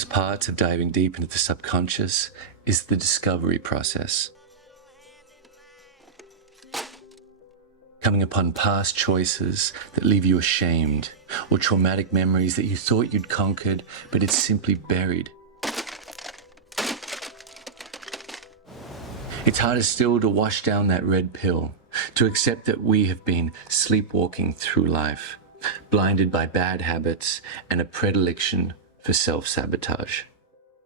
worst parts of diving deep into the subconscious is the discovery process. Coming upon past choices that leave you ashamed, or traumatic memories that you thought you'd conquered, but it's simply buried. It's harder still to wash down that red pill, to accept that we have been sleepwalking through life, blinded by bad habits and a predilection for self-sabotage.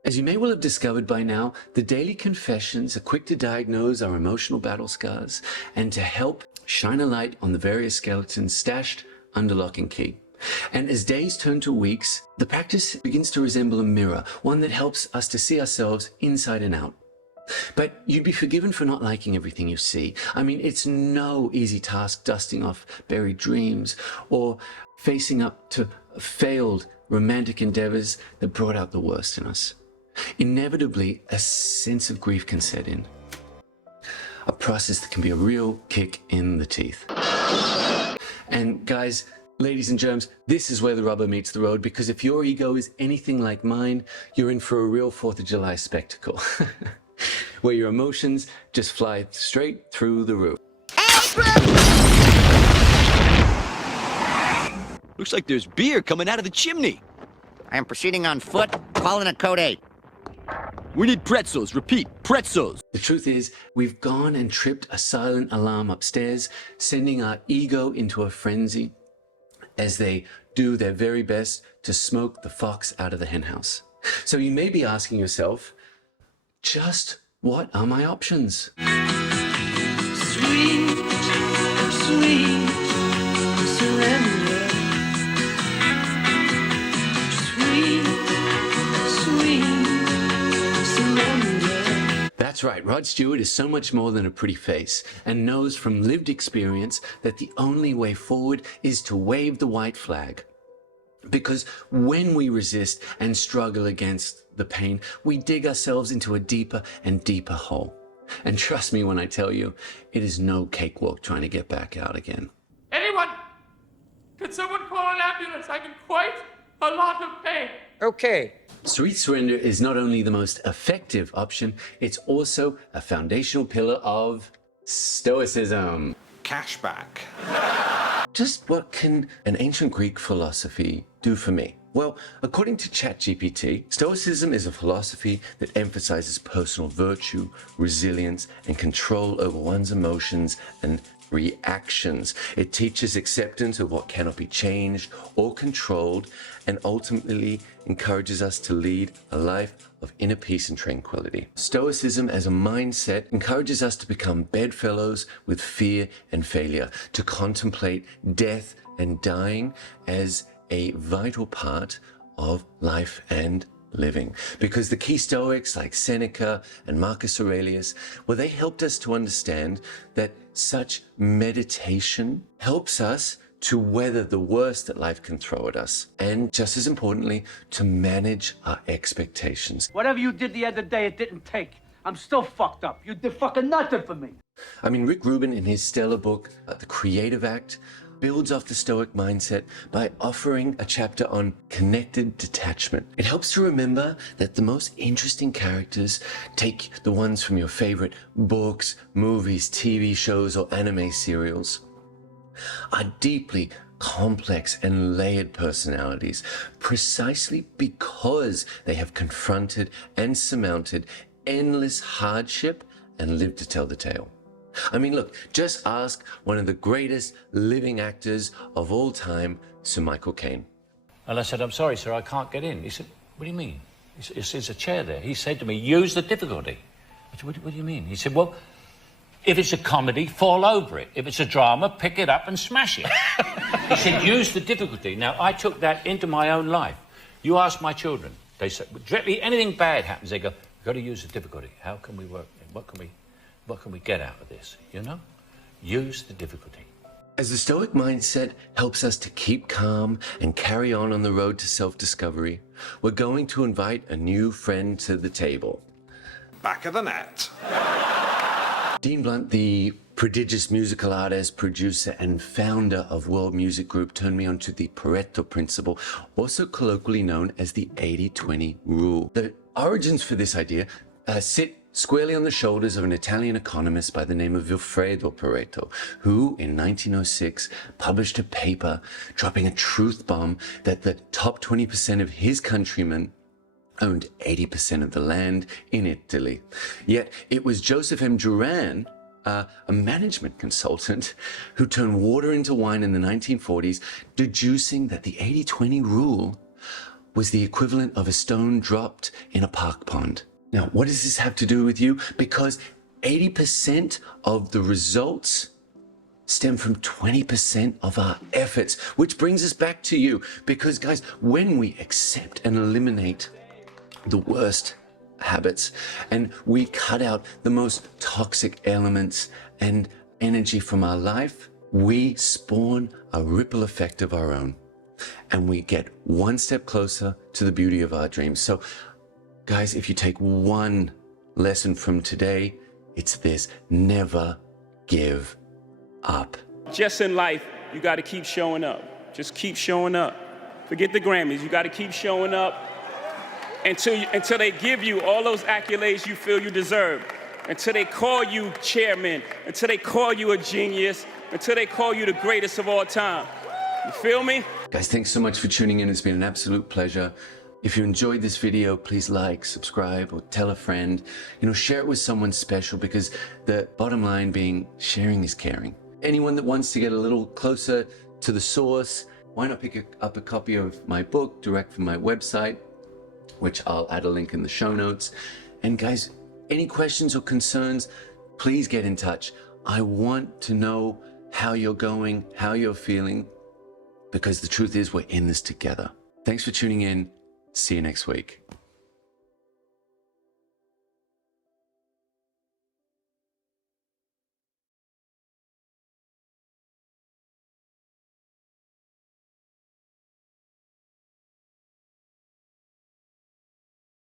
As you may well have discovered by now, the daily confessions are quick to diagnose our emotional battle scars and to help shine a light on the various skeletons stashed under lock and key. And as days turn to weeks, the practice begins to resemble a mirror, one that helps us to see ourselves inside and out. But you'd be forgiven for not liking everything you see. I mean, it's no easy task dusting off buried dreams or facing up to failed romantic endeavors that brought out the worst in us. Inevitably, a sense of grief can set in. A process that can be a real kick in the teeth. And guys, ladies and germs, this is where the rubber meets the road, because if your ego is anything like mine, you're in for a real 4th of July spectacle. Where your emotions just fly straight through the roof. Looks like there's beer coming out of the chimney. I am proceeding on foot, calling a code 8. We need pretzels. Repeat, pretzels. The truth is, we've gone and tripped a silent alarm upstairs, sending our ego into a frenzy as they do their very best to smoke the fox out of the henhouse. So you may be asking yourself, just what are my options? Sweet, sweet surrender. Sweet, sweet surrender. That's right, Rod Stewart is so much more than a pretty face and knows from lived experience that the only way forward is to wave the white flag. Because when we resist and struggle against the pain, we dig ourselves into a deeper and deeper hole. And trust me when I tell you, it is no cakewalk trying to get back out again. Anyone? Could someone call an ambulance? I'm in quite a lot of pain. Okay. Sweet surrender is not only the most effective option, it's also a foundational pillar of Stoicism. Cashback. Just what can an ancient Greek philosophy do for me? Well, according to ChatGPT, Stoicism is a philosophy that emphasizes personal virtue, resilience, and control over one's emotions and reactions. It teaches acceptance of what cannot be changed or controlled, and ultimately encourages us to lead a life of inner peace and tranquility. Stoicism as a mindset encourages us to become bedfellows with fear and failure, to contemplate death and dying as a vital part of life and living. Because the key Stoics like Seneca and Marcus Aurelius, well, they helped us to understand that such meditation helps us to weather the worst that life can throw at us. And just as importantly, to manage our expectations. Whatever you did the other day, it didn't take. I'm still fucked up. You did fucking nothing for me. I mean, Rick Rubin in his stellar book, The Creative Act, builds off the Stoic mindset by offering a chapter on connected detachment. It helps to remember that the most interesting characters, take the ones from your favorite books, movies, TV shows, or anime serials, are deeply complex and layered personalities precisely because they have confronted and surmounted endless hardship and lived to tell the tale. I mean, look, just ask one of the greatest living actors of all time, Sir Michael Caine. And I said, I'm sorry, sir, I can't get in. He said, what do you mean? There's a chair there. He said to me, use the difficulty. I said, what do you mean? He said, well, if it's a comedy, fall over it. If it's a drama, pick it up and smash it. He said, use the difficulty. Now, I took that into my own life. You ask my children. They say, directly, anything bad happens, they go, we've got to use the difficulty. How can we work? What can we get out of this, you know? Use the difficulty. As the Stoic mindset helps us to keep calm and carry on the road to self-discovery, we're going to invite a new friend to the table. Back of the net. Dean Blunt, the prodigious musical artist, producer, and founder of World Music Group, turned me onto the Pareto Principle, also colloquially known as the 80-20 rule. The origins for this idea sit squarely on the shoulders of an Italian economist by the name of Vilfredo Pareto, who in 1906 published a paper dropping a truth bomb that the top 20% of his countrymen owned 80% of the land in Italy. Yet it was Joseph M. Duran, a management consultant, who turned water into wine in the 1940s, deducing that the 80-20 rule was the equivalent of a stone dropped in a park pond. Now, what does this have to do with you? Because 80% of the results stem from 20% of our efforts, which brings us back to you. Because guys, when we accept and eliminate the worst habits and we cut out the most toxic elements and energy from our life, we spawn a ripple effect of our own, and we get one step closer to the beauty of our dreams. So guys, if you take one lesson from today, it's this: never give up. Just in life, you got to keep showing up. Just keep showing up. Forget the Grammys. You got to keep showing up until they give you all those accolades you feel you deserve, until they call you chairman, until they call you a genius, until they call you the greatest of all time. You feel me? Guys, thanks so much for tuning in. It's been an absolute pleasure. If you enjoyed this video, please like, subscribe, or tell a friend. Share it with someone special, because the bottom line being, sharing is caring. Anyone that wants to get a little closer to the source, why not pick up a copy of my book direct from my website, which I'll add a link in the show notes. And guys, any questions or concerns, please get in touch. I want to know how you're going, how you're feeling, because the truth is we're in this together. Thanks for tuning in. See you next week.